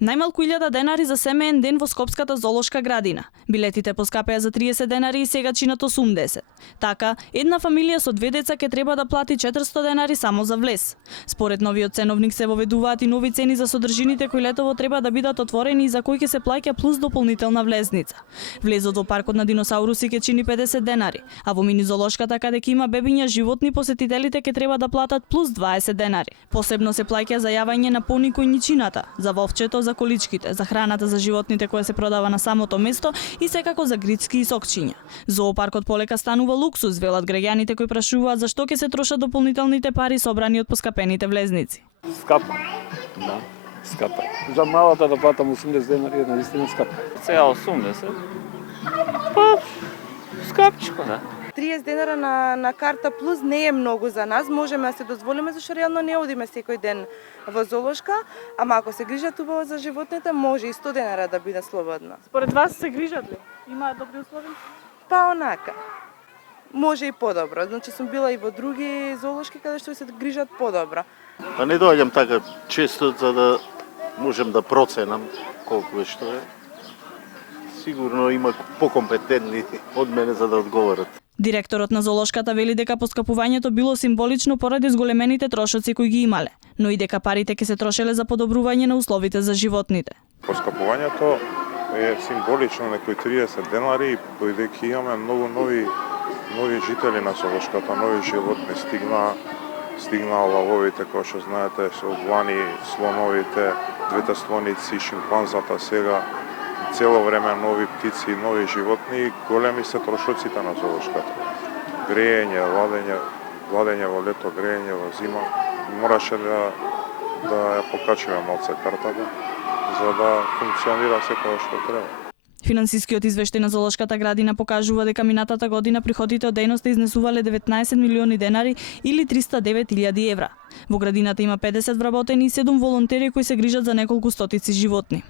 Најмалку 1000 денари за семеен ден во Скопската зоолошка градина. Билетите поскапеа за 30 денари и сега чинат 80. Така, една фамилија со 2 деца ќе треба да плати 400 денари само за влез. Според новиот ценовник се воведуваат и нови цени за содржините кои летово треба да бидат отворени и за кои ќе се плаќа плюс дополнителна влезница. Влезот во паркот на диносауруси ќе чини 50 денари, а во мини-зоолошката каде ќе има бебиња животни посетителите ќе треба да платат плюс 20 денари. Посебно се плаќа за јавање на пони коњичината, за вовчето, за количките, за храната за животните која се продава на самото место и секако за грицки и сокчиња. Зоопаркот полека станува луксус, велат граѓаните кои прашуваат зашто ќе се трошат дополнителните пари собрани од поскапените влезници. Скапа. Да, скапа. За малата да платам 80 денари е наистина скапа. Сега 80. Па, скапчко, да. 30 денара на карта плюс не е многу за нас, можеме да се дозволиме зашто реално не одиме секој ден во зоолошка, ама ако се грижат убаво за животните, може и 100 денара да биде слободно. Според вас се грижат ли? Имаат добри услови? Па онака. Може и подобро. Значи сум била и во други зоолошки каде што се грижат подобро. Па не доаѓам така често за да можем да проценам колку е што е. Сигурно има покомпетентни од мене за да одговорат. Директорот на зоолошката вели дека поскапувањето било символично поради зголемените трошоци кои ги имале, но и дека парите ќе се трошеле за подобрување на условите за животните. Поскапувањето е символично некои 30 денари, бидејќи имаме многу нови жители на зоолошката, нови животни стигнаа лавовите, кои што знаете, со длани, слоновите, двете слоници, шимпанзата сега, цело време нови птици, нови животни, големи се трошоците на зоолошката. Грејење, ладење во лето, грејење во зима. Мораше да ја покачиме малце картата, за да функционира секој што треба. Финансискиот извештај на зоолошката градина покажува дека минатата година приходите од дејноста изнесувале 19 милиони денари или 309.000 евра. Во градината има 50 вработени и 7 волонтери кои се грижат за неколку стотици животни.